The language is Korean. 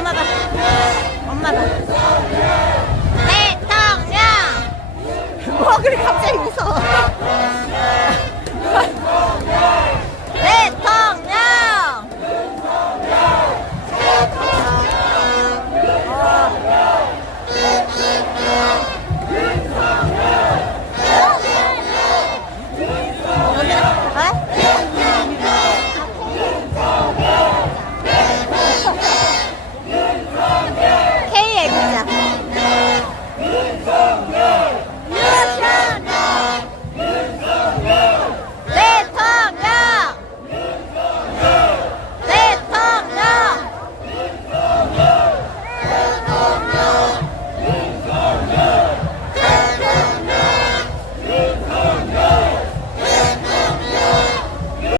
엄마가 엄마가. 네, 대통령 뭐 그래 갑자기 무서워